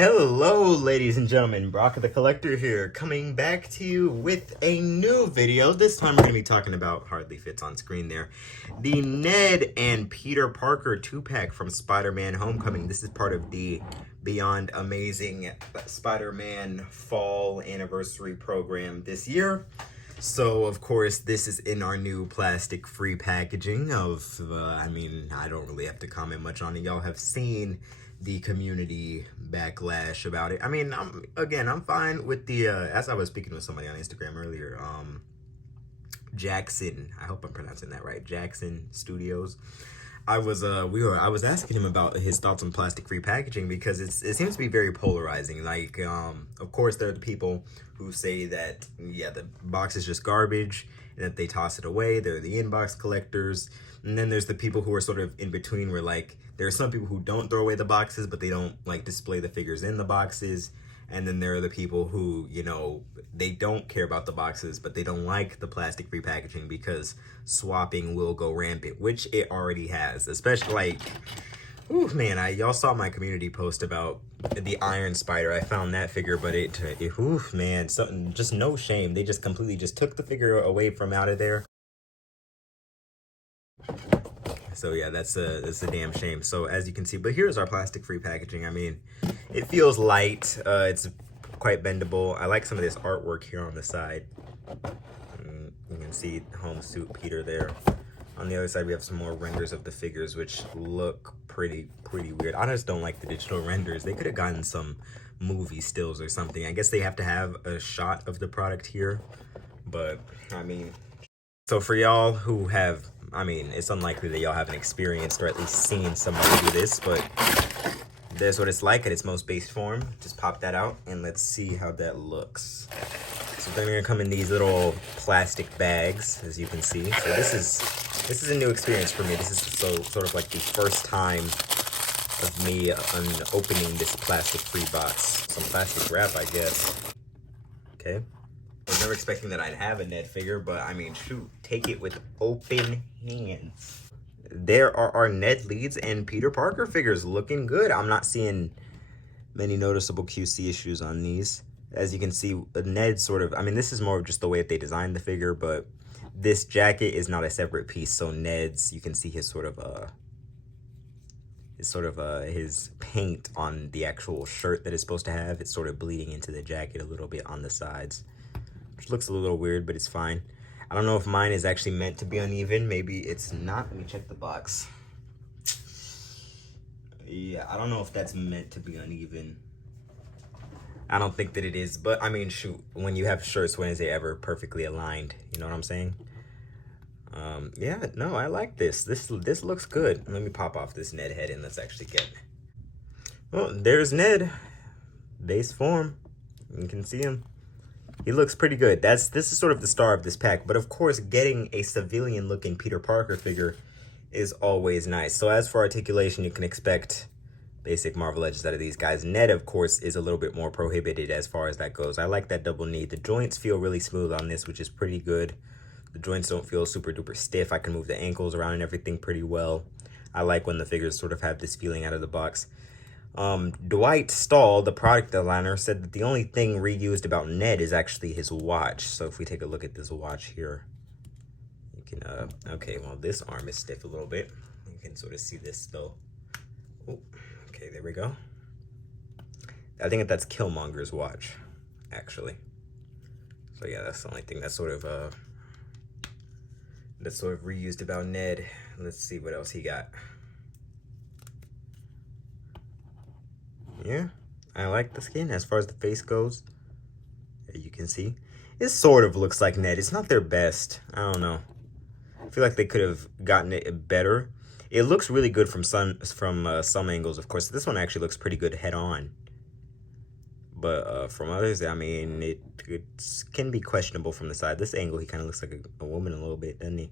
Hello, ladies and gentlemen, Brock the Collector here, coming back to you with a new video. This time we're going to be talking about, hardly fits on screen there, the Ned and Peter Parker 2-pack from Spider-Man Homecoming. This is part of the Beyond Amazing Spider-Man Fall Anniversary program this year. So, of course, this is in our new plastic-free packaging of, I don't really have to comment much on it. Y'all have seen the community backlash about it. I'm fine with the, as I was speaking with somebody on Instagram earlier, Jackson, I hope I'm pronouncing that right, Jackson Studios. I was asking him about his thoughts on plastic-free packaging because it seems to be very polarizing. Like, of course, there are the people who say that, yeah, the box is just garbage and that they toss it away. There are the inbox collectors. And then there's the people who are sort of in between where, like, there are some people who don't throw away the boxes, but they don't, like, display the figures in the boxes. And then there are the people who, you know, they don't care about the boxes, but they don't like the plastic-free packaging because swapping will go rampant, which it already has. Especially, like, ooh, man, y'all saw my community post about the Iron Spider. I found that figure, but oof, man, something, just no shame. They just completely just took the figure away from out of there. So yeah, that's a damn shame. So as you can see, but here's our plastic-free packaging. I mean, it feels light. It's quite bendable. I like some of this artwork here on the side. You can see home suit Peter there. On the other side, we have some more renders of the figures, which look pretty weird. I just don't like the digital renders. They could have gotten some movie stills or something. I guess they have to have a shot of the product here. But I mean, so for y'all who have, it's unlikely that y'all haven't experienced or at least seen somebody do this, but there's what it's like at its most base form. Just pop that out and let's see how that looks. So they're gonna come in these little plastic bags, as you can see. So this is a new experience for me. This is sort of like the first time of me opening this plastic-free box. Some plastic wrap, I guess. Okay. I was never expecting that I'd have a Ned figure, but I mean, shoot, take it with open hands. There are our Ned Leeds and Peter Parker figures looking good. I'm not seeing many noticeable QC issues on these. As you can see, Ned sort of, this is more of just the way that they designed the figure, but this jacket is not a separate piece. So Ned's, you can see his his paint on the actual shirt that it's supposed to have. It's sort of bleeding into the jacket a little bit on the sides, which looks a little weird, but it's fine. I don't know if mine is actually meant to be uneven. Maybe it's not. Let me check the box. Yeah, I don't know if that's meant to be uneven. I don't think that it is, but I mean, shoot, when you have shirts, when is it ever perfectly aligned? You know what I'm saying? Yeah, no, I like this. This looks good. Let me pop off this Ned head and let's actually get. Well, there's Ned. Base form. You can see him. He looks pretty good. This is sort of the star of this pack. But of course, getting a civilian-looking Peter Parker figure is always nice. So as for articulation, you can expect basic Marvel edges out of these guys. Ned, of course, is a little bit more prohibited as far as that goes. I like that double knee. The joints feel really smooth on this, which is pretty good. The joints don't feel super duper stiff. I can move the ankles around and everything pretty well. I like when the figures sort of have this feeling out of the box. Dwight Stahl, the product designer, said that the only thing reused about Ned is actually his watch. So if we take a look at this watch here, you can, okay, well, this arm is stiff a little bit. You can sort of see this still. Ooh, okay, there we go. I think that's Killmonger's watch, actually. So yeah, that's the only thing that's sort of reused about Ned. Let's see what else he got. Yeah, I like the skin as far as the face goes. You can see it sort of looks like Ned. It's not their best. I don't know. I feel like they could have gotten it better. It looks really good from some angles, of course. This one actually looks pretty good head on. But from others, it can be questionable from the side. This angle, he kind of looks like a woman a little bit, doesn't he?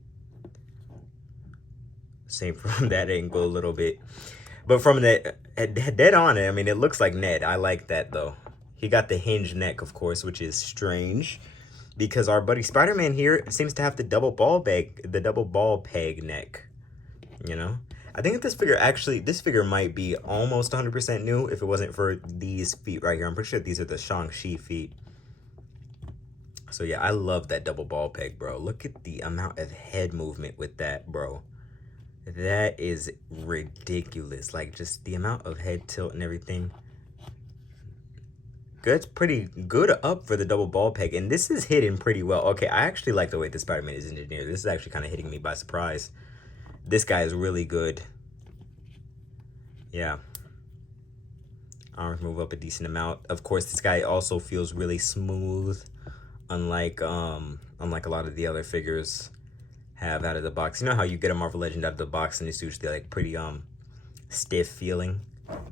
Same from that angle a little bit. But from that dead on it, it looks like Ned. I like that, though. He got the hinged neck, of course, which is strange because our buddy Spider-Man here seems to have the double ball peg neck. You know, I think this figure might be almost 100% new if it wasn't for these feet right here. I'm pretty sure these are the Shang-Chi feet. So yeah, I love that double ball peg, bro. Look at the amount of head movement with that, bro. That is ridiculous. Like, just the amount of head tilt and everything. Good, pretty good up for the double ball peg. And this is hidden pretty well. Okay, I actually like the way the Spider-Man is engineered. This is actually kind of hitting me by surprise. This guy is really good. Yeah. Arms move up a decent amount. Of course, this guy also feels really smooth. Unlike a lot of the other figures have out of the box. You know how you get a Marvel Legend out of the box and it's usually like pretty stiff feeling.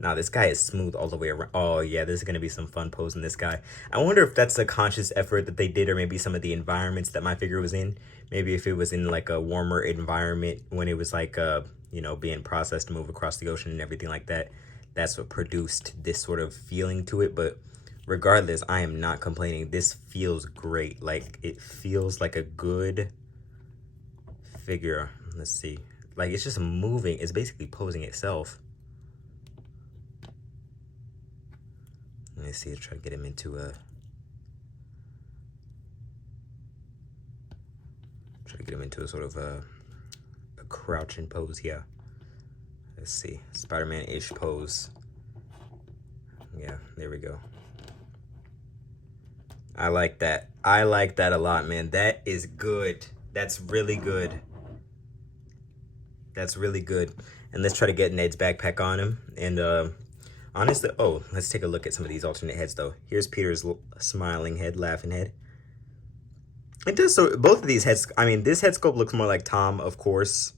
Nah, this guy is smooth all the way around. Oh yeah, this is gonna be some fun posing this guy. I wonder if that's a conscious effort that they did, or maybe some of the environments that my figure was in. Maybe if it was in like a warmer environment when it was like you know, being processed to move across the ocean and everything like that. That's what produced this sort of feeling to it. But regardless, I am not complaining. This feels great. Like, it feels like a good figure. Let's see. Like, it's just moving. It's basically posing itself. Let me see. Let's try to get him into a... sort of a crouching pose here. Let's see. Spider-Man-ish pose. Yeah, there we go. I like that. I like that a lot, man. That is good. That's really good. That's really good. And let's try to get Ned's backpack on him. And honestly, oh, let's take a look at some of these alternate heads, though. Here's Peter's smiling head, laughing head. It does, so both of these heads, I mean, this head sculpt looks more like Tom, of course.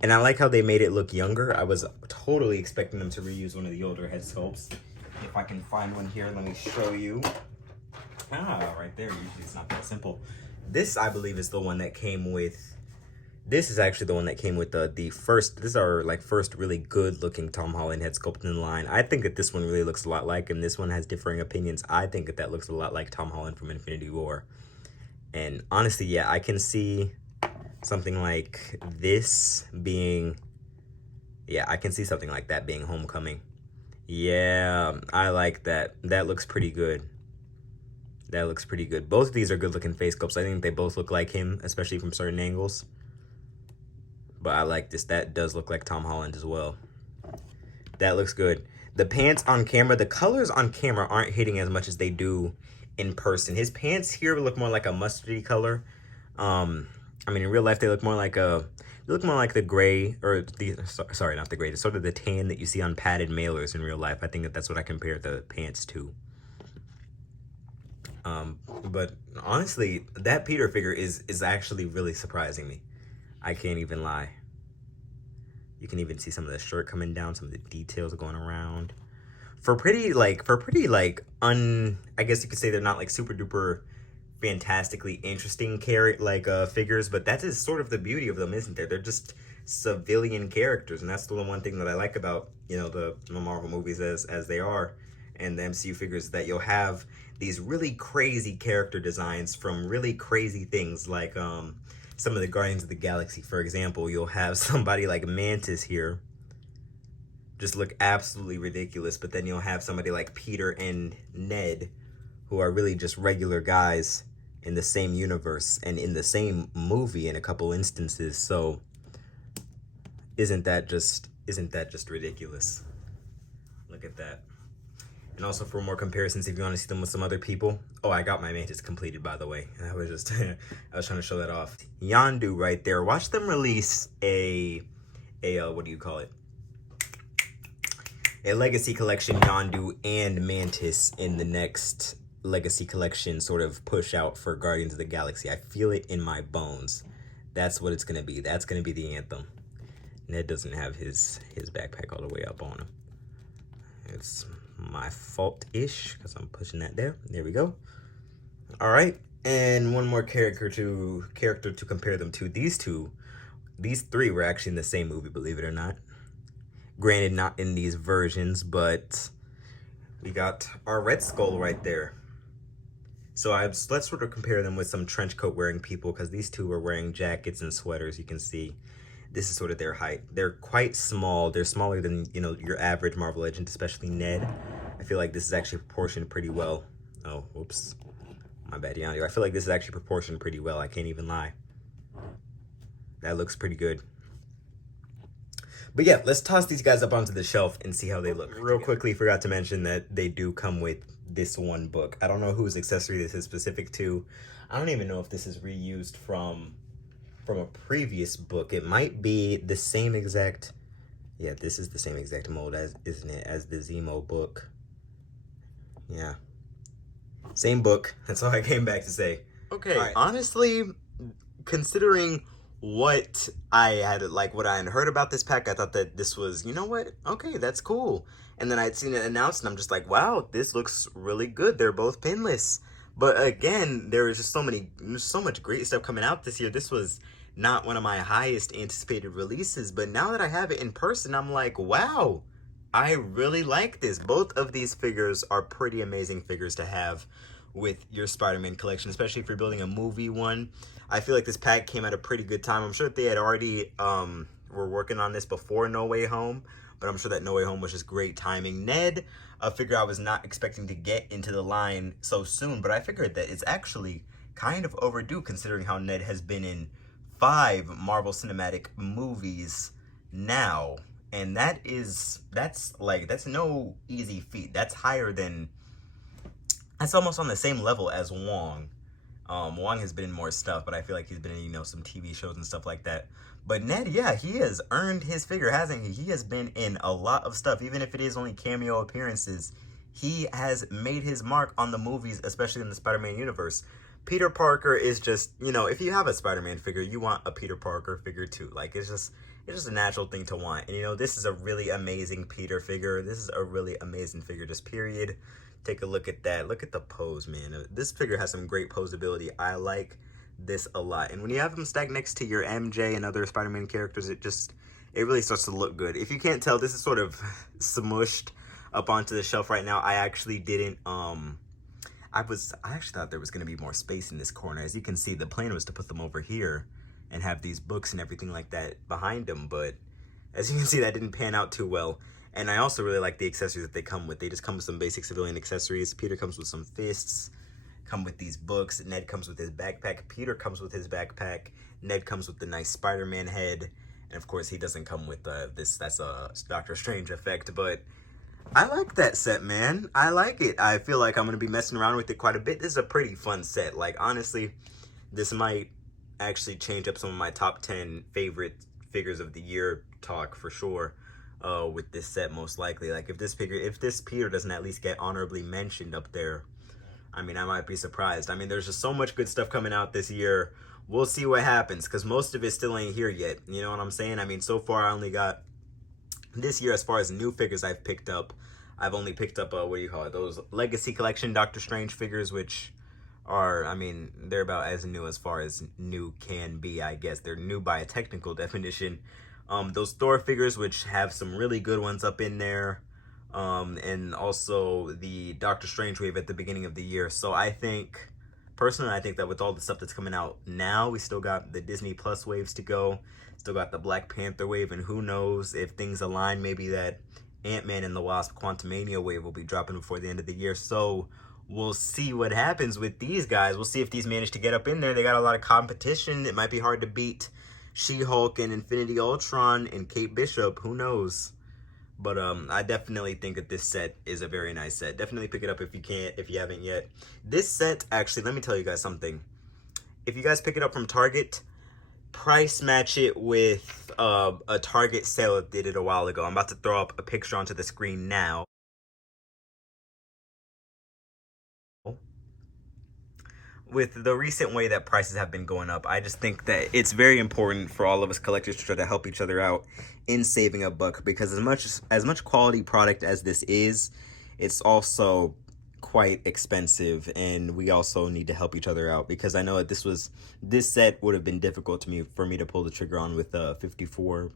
And I like how they made it look younger. I was totally expecting them to reuse one of the older head sculpts. If I can find one here, let me show you. Ah, right there. Usually it's not that simple. This, I believe, is the one that came with... This is actually the one that came with the first... This is our, like, first really good-looking Tom Holland head sculpt in the line. I think that this one really looks a lot like him. This one has differing opinions. I think that that looks a lot like Tom Holland from Infinity War. And honestly, yeah, I can see something like this being... Yeah, I can see something like that being Homecoming. Yeah, I like that. That looks pretty good. That looks pretty good. Both of these are good-looking face sculpts. I think they both look like him, especially from certain angles. But I like this. That does look like Tom Holland as well. That looks good. The pants on camera, the colors on camera aren't hitting as much as they do in person. His pants here look more like a mustardy color. I mean, in real life, they look more like the gray, or the, sorry, not the gray, sort of the tan that you see on padded mailers in real life. I think that's what I compare the pants to. But honestly, that Peter figure is actually really surprising me. I can't even lie. You can even see some of the shirt coming down, some of the details going around. I guess you could say they're not like super duper fantastically interesting figures, but that is sort of the beauty of them, isn't there? They're just civilian characters, and that's the one thing that I like about, you know, the Marvel movies as they are, and the MCU figures, that you'll have these really crazy character designs from really crazy things, like some of the Guardians of the Galaxy, for example. You'll have somebody like Mantis here just look absolutely ridiculous, but then you'll have somebody like Peter and Ned, who are really just regular guys in the same universe and in the same movie in a couple instances. So isn't that just ridiculous? Look at that. And also, for more comparisons, if you want to see them with some other people. Oh, I got my Mantis completed, by the way. I was just I was trying to show that off. Yondu right there. Watch them release a what do you call it? A Legacy Collection Yondu and Mantis in the next Legacy Collection sort of push out for Guardians of the Galaxy. I feel it in my bones. That's what it's going to be. That's going to be the anthem. Ned doesn't have his backpack all the way up on him. It's my fault-ish because I'm pushing that there. There we go. All right. And one more character to compare them to. These three were actually in the same movie, believe it or not. Granted, not in these versions, but we got our Red Skull right there. So let's sort of compare them with some trench coat wearing people, because these two were wearing jackets and sweaters, you can see. this is sort of their height. They're quite small. They're smaller than, you know, your average Marvel Legend, especially Ned. I feel like this is actually proportioned pretty well. Oh, whoops. My bad, yeah. I feel like this is actually proportioned pretty well. I can't even lie. That looks pretty good. But yeah, let's toss these guys up onto the shelf and see how they look. Real quickly, forgot to mention that they do come with this one book. I don't know whose accessory this is specific to. I don't even know if this is reused from a previous book. It might be the same exact, yeah, this is the same exact mold as, isn't it, as the Zemo book. Yeah, same book. That's all I came back to say. Okay, right. Honestly, considering what I had, like, what I had heard about this pack, I thought that this was, you know what, okay, that's cool. And then I'd seen it announced and I'm just like, wow, this looks really good. They're both pinless. But again, there was just so much great stuff coming out this year. This was not one of my highest anticipated releases, but now that I have it in person, I'm like, wow, I really like this. Both of these figures are pretty amazing figures to have with your Spider-Man collection, especially if you're building a movie one. I feel like this pack came at a pretty good time. I'm sure that they had already were working on this before No Way Home, but I'm sure that No Way Home was just great timing. Ned, a figure I was not expecting to get into the line so soon, but I figured that it's actually kind of overdue considering how Ned has been in 5 Marvel Cinematic movies now. And that's no easy feat. That's almost on the same level as Wong. Wong has been in more stuff, but I feel like he's been in, you know, some TV shows and stuff like that. But Ned, yeah, he has earned his figure, hasn't he? He has been in a lot of stuff, even if it is only cameo appearances. He has made his mark on the movies, especially in the Spider-Man universe. Peter Parker is just, you know, if you have a Spider-Man figure, you want a Peter Parker figure too. Like, it's just a natural thing to want. And, you know, this is a really amazing Peter figure. This is a really amazing figure, just period. Take a look at that. Look at the pose, man. This figure has some great posability. I like this a lot. And when you have them stacked next to your MJ and other Spider-Man characters, it really starts to look good. If you can't tell, this is sort of smushed up onto the shelf right now. I actually didn't, I actually thought there was going to be more space in this corner. As you can see, the plan was to put them over here and have these books and everything like that behind them. But as you can see, that didn't pan out too well. And I also really like the accessories that they come with. They just come with some basic civilian accessories. Peter comes with some fists, come with these books. Ned comes with his backpack. Peter comes with his backpack. Ned comes with the nice Spider-Man head. And of course, he doesn't come with that's a Doctor Strange effect. But I like that set, man. I like it. I feel like I'm going to be messing around with it quite a bit. This is a pretty fun set. Like, honestly, this might actually change up some of my top 10 favorite figures of the year talk for sure. With this set, most likely. Like, if this Peter doesn't at least get honorably mentioned up there, I mean, I might be surprised. I mean, there's just so much good stuff coming out this year. We'll see what happens, because most of it still ain't here yet. You know what I'm saying? I mean, so far I only got this year, as far as new figures I've picked up, I've only picked up what do you call it, those Legacy Collection Doctor Strange figures, which are, I mean, they're about as new as far as new can be, I guess. They're new by a technical definition. Those Thor figures, which have some really good ones up in there, and also the Doctor Strange wave at the beginning of the year. So I think, personally, I think that with all the stuff that's coming out now, we still got the Disney Plus waves to go, still got the Black Panther wave, and who knows if things align, maybe that Ant-Man and the Wasp Quantumania wave will be dropping before the end of the year. So we'll see what happens with these guys. We'll see if these manage to get up in there. They got a lot of competition. It might be hard to beat She-Hulk and Infinity Ultron and Kate Bishop. Who knows? But I definitely think that this set is a very nice set. Definitely pick it up if you haven't yet. This set, actually, let me tell you guys something. If you guys pick it up from Target, price match it with a Target sale that did it a while ago. I'm about to throw up a picture onto the screen now. With the recent way that prices have been going up, I just think that it's very important for all of us collectors to try to help each other out in saving a buck, because as much quality product as this is, it's also quite expensive, and we also need to help each other out, because I know that this set would have been difficult for me to pull the trigger on with 54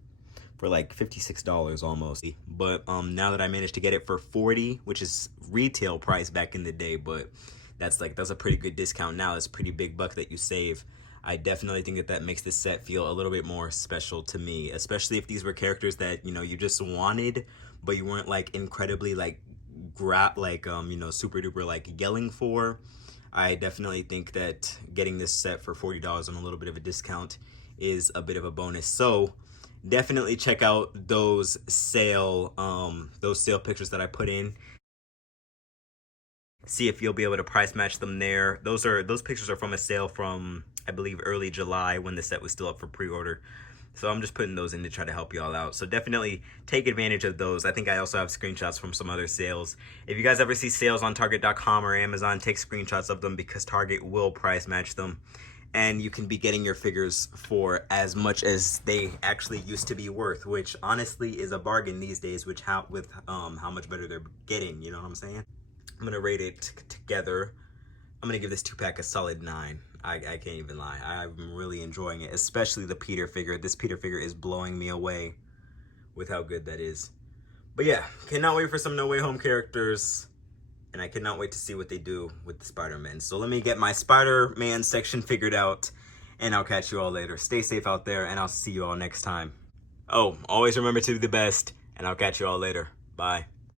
for like $56 almost. But now that I managed to get it for $40, which is retail price back in the day, but that's a pretty good discount now. It's a pretty big buck that you save. I definitely think that that makes this set feel a little bit more special to me, especially if these were characters that, you know, you just wanted, but you weren't like incredibly like you know, super duper like yelling for. I definitely think that getting this set for $40 on a little bit of a discount is a bit of a bonus. So definitely check out those sale pictures that I put in. See if you'll be able to price match them there. Those pictures are from a sale from, I believe, early July when the set was still up for pre-order. So I'm just putting those in to try to help you all out. So definitely take advantage of those. I think I also have screenshots from some other sales. If you guys ever see sales on Target.com or Amazon, take screenshots of them because Target will price match them. And you can be getting your figures for as much as they actually used to be worth, which honestly is a bargain these days, with how much better they're getting, you know what I'm saying? I'm gonna rate it together. I'm gonna give this 2-pack a solid 9. I can't even lie. I'm really enjoying it, especially the Peter figure. This Peter figure is blowing me away with how good that is. But yeah, cannot wait for some No Way Home characters, and I cannot wait to see what they do with the Spider-Man. So let me get my Spider-Man section figured out, and I'll catch you all later. Stay safe out there, and I'll see you all next time. Oh, always remember to be the best, and I'll catch you all later. Bye.